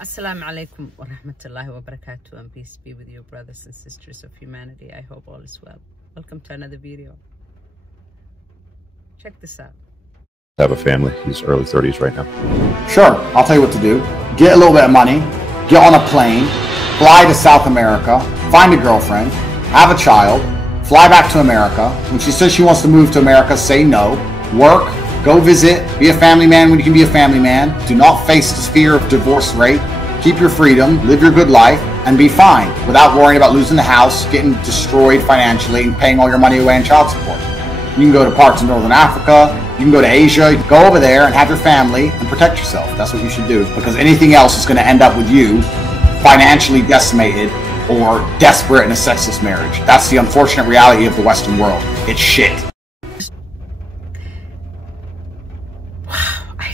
Assalamu alaikum wa rahmatullahi wa barakatuh, and peace be with you, brothers and sisters of humanity. I hope all is well. Welcome to another video. Check this out. Have a family. He's early 30s right now. Sure, I'll tell you what to do. Get a little bit of money, get on a plane, fly to South America, find a girlfriend, have a child, fly back to America. When she says she wants to move to America, say no. Work, go visit, be a family man when you can be a family man. Do not face the fear of divorce rate. Keep your freedom, live your good life, and be fine without worrying about losing the house, getting destroyed financially, and paying all your money away in child support. You can go to parts of Northern Africa, you can go to Asia, you can go over there and have your family and protect yourself. That's what you should do, because anything else is going to end up with you financially decimated or desperate in a sexless marriage. That's the unfortunate reality of the Western world. It's shit. Wow, I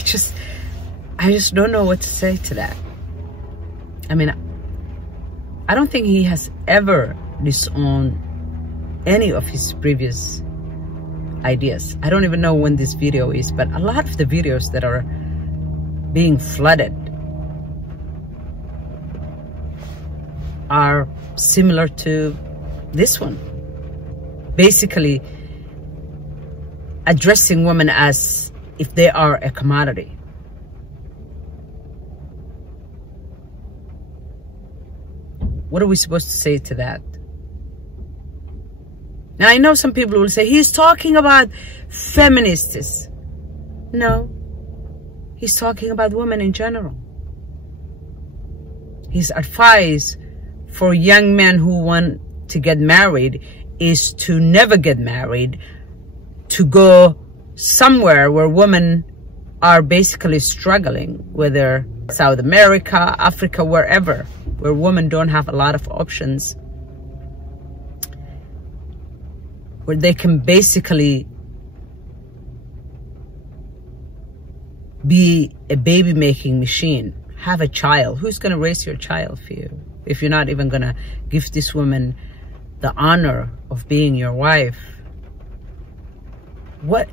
just don't know what to say to that. I mean, I don't think he has ever disowned any of his previous ideas. I don't even know when this video is, but a lot of the videos that are being flooded are similar to this one. Basically addressing women as if they are a commodity. What are we supposed to say to that? Now, I know some people will say, he's talking about feminists. No, he's talking about women in general. His advice for young men who want to get married is to never get married, to go somewhere where women are basically struggling, whether South America, Africa, wherever, where women don't have a lot of options, where they can basically be a baby-making machine, have a child. Who's going to raise your child for you if you're not even going to give this woman the honor of being your wife? What?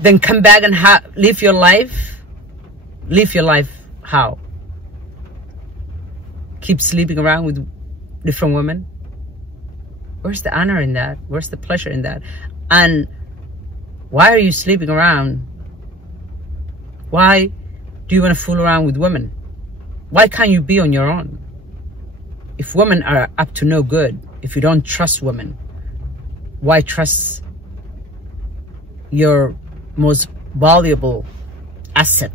Then come back and live your life? Live your life how? Keep sleeping around with different women? Where's the honor in that? Where's the pleasure in that? And why are you sleeping around? Why do you want to fool around with women? Why can't you be on your own? If women are up to no good, if you don't trust women, why trust your most valuable asset?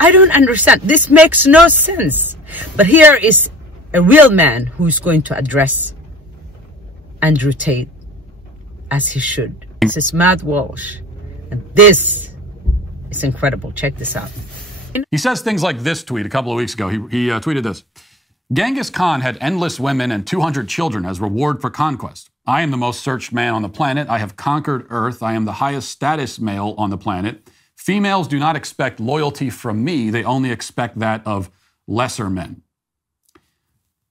I don't understand. This makes no sense. But here is a real man who's going to address Andrew Tate as he should. This is Walsh, and this is incredible. Check this out. He says things like this tweet a couple of weeks ago. He tweeted this. Genghis Khan had endless women and 200 children as reward for conquest. I am the most searched man on the planet. I have conquered Earth. I am the highest status male on the planet. Females do not expect loyalty from me. They only expect that of lesser men.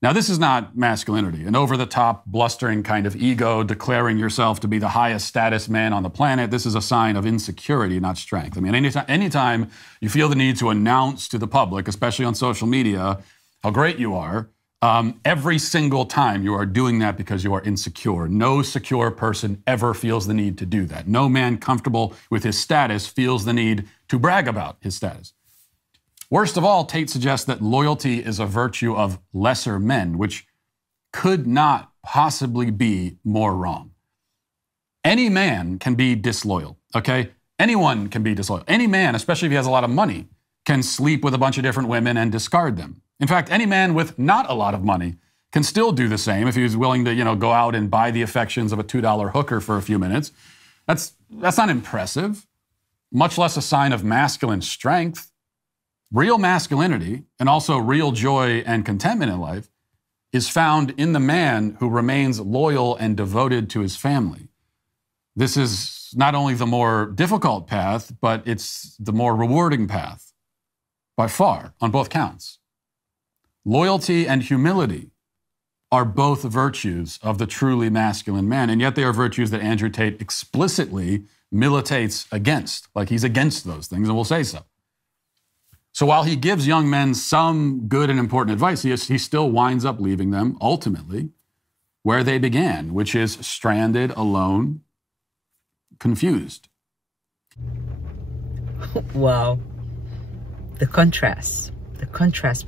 Now, this is not masculinity, an over-the-top, blustering kind of ego, declaring yourself to be the highest status man on the planet. This is a sign of insecurity, not strength. I mean, anytime you feel the need to announce to the public, especially on social media, how great you are, every single time you are doing that because you are insecure. No secure person ever feels the need to do that. No man comfortable with his status feels the need to brag about his status. Worst of all, Tate suggests that loyalty is a virtue of lesser men, which could not possibly be more wrong. Any man can be disloyal, okay? Anyone can be disloyal. Any man, especially if he has a lot of money, can sleep with a bunch of different women and discard them. In fact, any man with not a lot of money can still do the same if he's willing to, go out and buy the affections of a $2 hooker for a few minutes. That's not impressive, much less a sign of masculine strength. Real masculinity, and also real joy and contentment in life, is found in the man who remains loyal and devoted to his family. This is not only the more difficult path, but it's the more rewarding path, by far, on both counts. Loyalty and humility are both virtues of the truly masculine man, and yet they are virtues that Andrew Tate explicitly militates against. Like he's against those things and will say so. So while he gives young men some good and important advice, he still winds up leaving them ultimately where they began, which is stranded, alone, confused. Wow. The contrast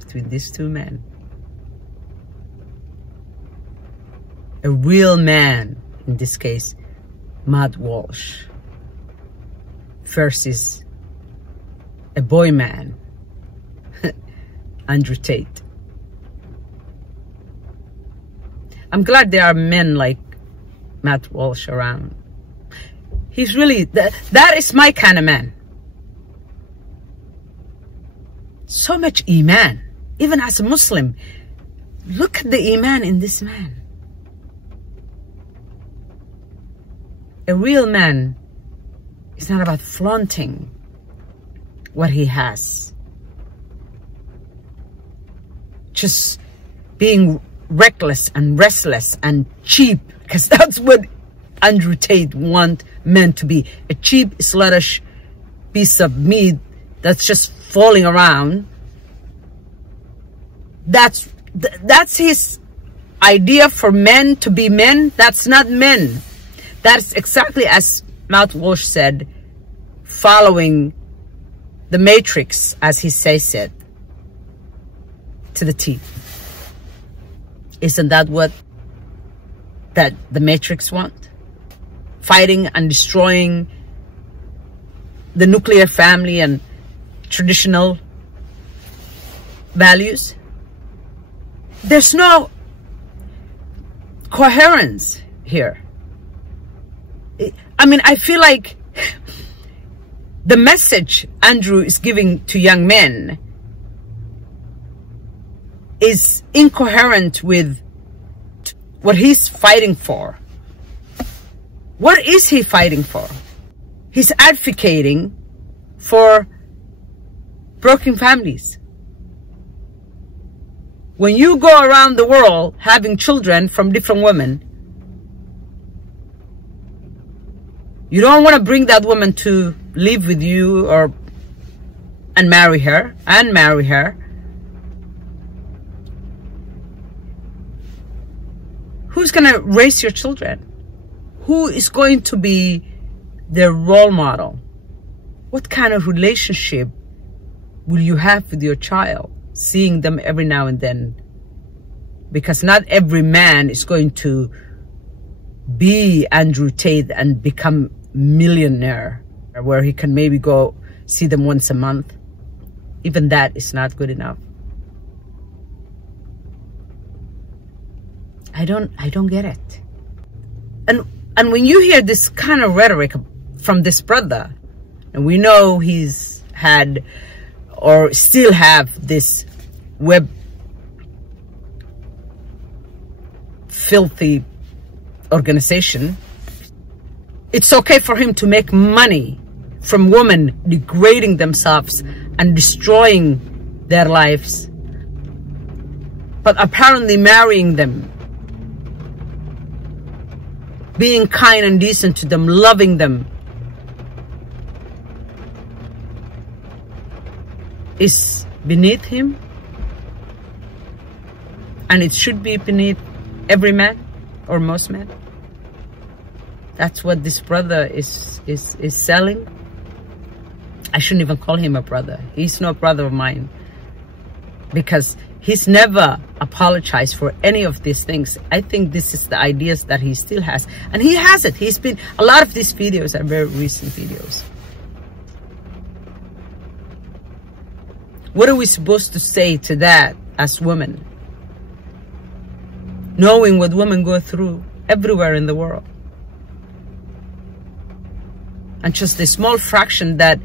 between these two men. A real man, in this case, Matt Walsh, versus a boy man, Andrew Tate. I'm glad there are men like Matt Walsh around. He's really, that is my kind of man. So much Iman. Even as a Muslim, look at the Iman in this man. A real man is not about flaunting what he has. Just being reckless and restless and cheap, because that's what Andrew Tate want men to be. A cheap, sluttish piece of meat that's just falling around. That's his idea for men to be men. That's not men. That's exactly as Matt Walsh said, following the Matrix, as he says it, to the T. Isn't that what the Matrix want? Fighting and destroying the nuclear family and traditional values? There's no coherence here. I mean, I feel like the message Andrew is giving to young men is incoherent with what he's fighting for. What is he fighting for? He's advocating for broken families. When you go around the world having children from different women, you don't want to bring that woman to live with you and marry her. Who's going to raise your children? Who is going to be their role model? What kind of relationship will you have with your child, seeing them every now and then? Because not every man is going to be Andrew Tate and become millionaire, where he can maybe go see them once a month. Even that is not good enough. I don't get it. And when you hear this kind of rhetoric from this brother, and we know he's had or still have this web filthy organization, it's okay for him to make money from women degrading themselves and destroying their lives, but apparently marrying them, being kind and decent to them, loving them, is beneath him, and it should be beneath every man or most men. That's what this brother is selling. I shouldn't even call him a brother. He's no brother of mine, because he's never apologized for any of these things. I think this is the ideas that he still has, and he has it. He's been, a lot of these videos are very recent videos. What are we supposed to say to that as women, knowing what women go through everywhere in the world? And just a small fraction that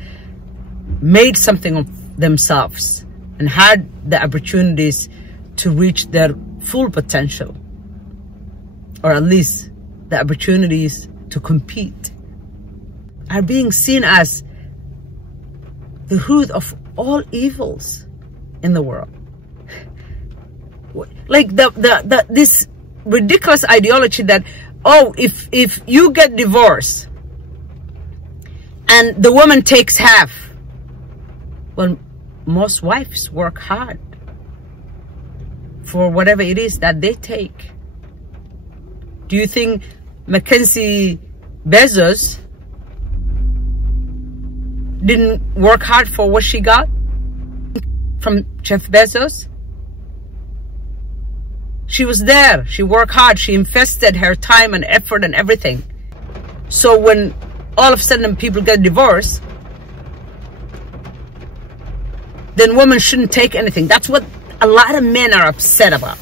made something of themselves and had the opportunities to reach their full potential, or at least the opportunities to compete, are being seen as the root of all evils in the world. Like this ridiculous ideology that, oh, if you get divorced, and the woman takes half. Well, most wives work hard for whatever it is that they take. Do you think Mackenzie Bezos didn't work hard for what she got from Jeff Bezos? She was there. She worked hard. She invested her time and effort and everything. So when all of a sudden people get divorced, then women shouldn't take anything. That's what a lot of men are upset about.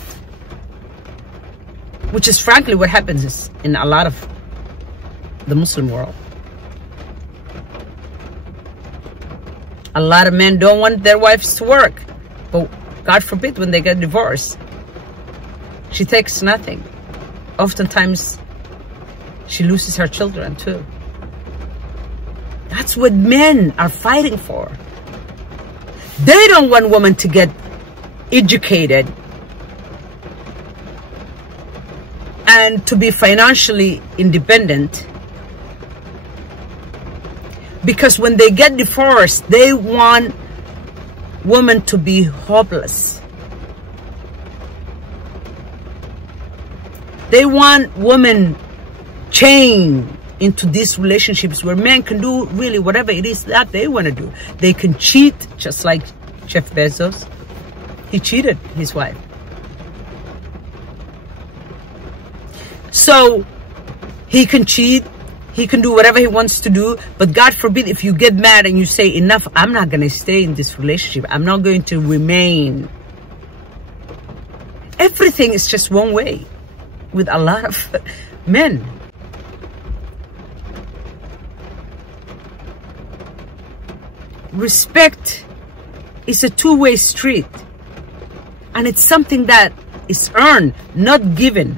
Which is frankly what happens in a lot of the Muslim world. A lot of men don't want their wives to work. But God forbid when they get divorced, she takes nothing. Oftentimes, she loses her children too. That's what men are fighting for. They don't want women to get educated and to be financially independent. Because when they get divorced, they want women to be hopeless. They want women chained into these relationships where men can do really whatever it is that they want to do. They can cheat, just like Jeff Bezos. He cheated his wife. So he can cheat, he can do whatever he wants to do, but God forbid if you get mad and you say, enough, I'm not going to stay in this relationship. I'm not going to remain. Everything is just one way with a lot of men. Respect is a two-way street, and it's something that is earned, not given.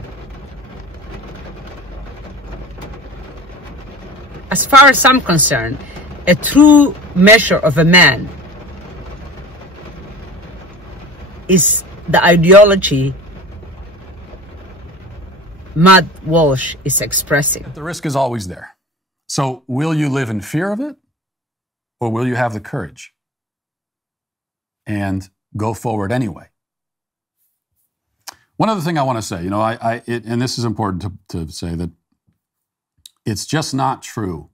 As far as I'm concerned, a true measure of a man is the ideology Matt Walsh is expressing. The risk is always there. So will you live in fear of it? Or will you have the courage and go forward anyway? One other thing I want to say, and this is important to say, that it's just not true,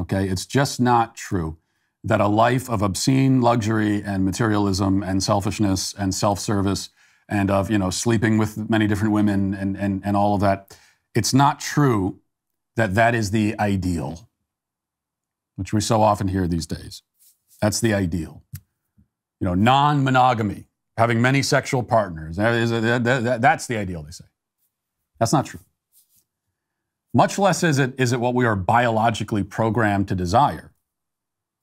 okay? It's just not true that a life of obscene luxury and materialism and selfishness and self-service and of, sleeping with many different women and all of that, it's not true that that is the ideal, which we so often hear these days. That's the ideal. Non-monogamy, having many sexual partners, that's the ideal, they say. That's not true. Much less is it what we are biologically programmed to desire.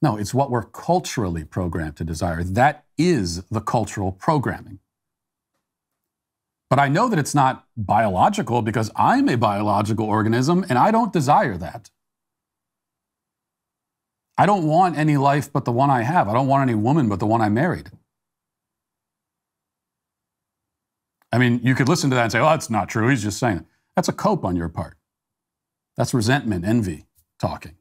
No, it's what we're culturally programmed to desire. That is the cultural programming. But I know that it's not biological because I'm a biological organism and I don't desire that. I don't want any life but the one I have. I don't want any woman but the one I married. I mean, you could listen to that and say, oh, that's not true. He's just saying it. That's a cope on your part. That's resentment, envy talking.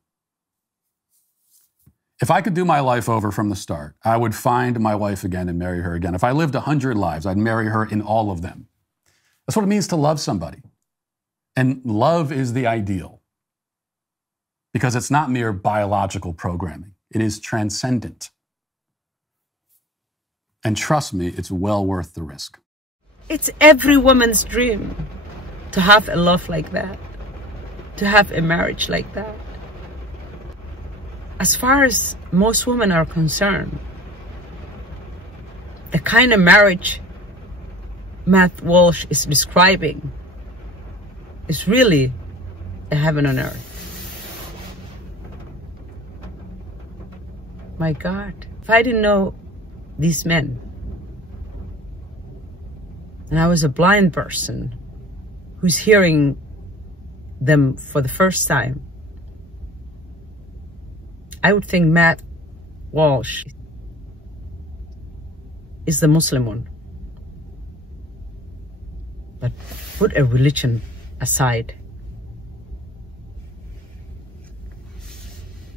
If I could do my life over from the start, I would find my wife again and marry her again. If I lived 100 lives, I'd marry her in all of them. That's what it means to love somebody. And love is the ideal. Because it's not mere biological programming. It is transcendent. And trust me, it's well worth the risk. It's every woman's dream to have a love like that, to have a marriage like that. As far as most women are concerned, the kind of marriage Matt Walsh is describing is really a heaven on earth. My God, if I didn't know these men, and I was a blind person who's hearing them for the first time, I would think Matt Walsh is the Muslim one. But put a religion aside.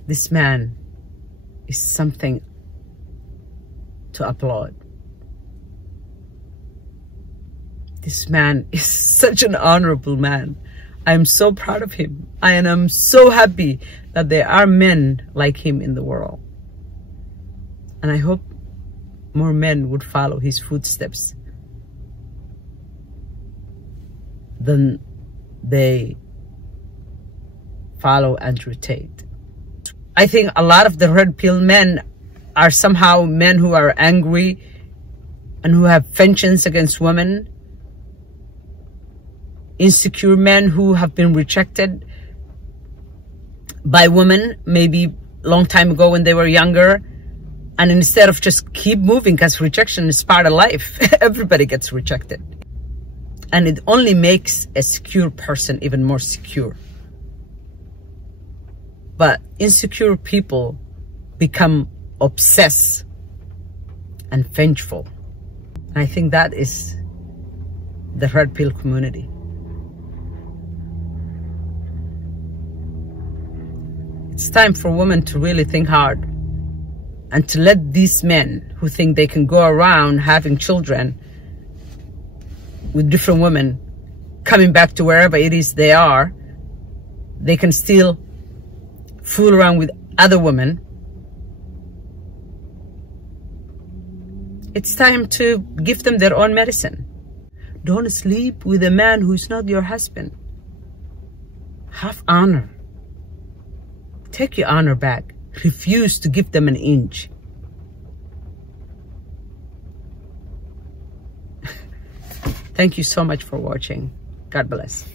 This man is something to applaud. This man is such an honorable man. I am so proud of him. And I'm so happy that there are men like him in the world. And I hope more men would follow his footsteps than they follow Andrew Tate. I think a lot of the red pill men are somehow men who are angry and who have vengeance against women. Insecure men who have been rejected by women maybe a long time ago when they were younger. And instead of just keep moving, because rejection is part of life. Everybody gets rejected. And it only makes a secure person even more secure. But insecure people become obsessed and vengeful. And I think that is the red pill community. It's time for women to really think hard and to let these men who think they can go around having children with different women, coming back to wherever it is they are, they can still fool around with other women. It's time to give them their own medicine. Don't sleep with a man who's not your husband. Have honor. Take your honor back. Refuse to give them an inch. Thank you so much for watching. God bless.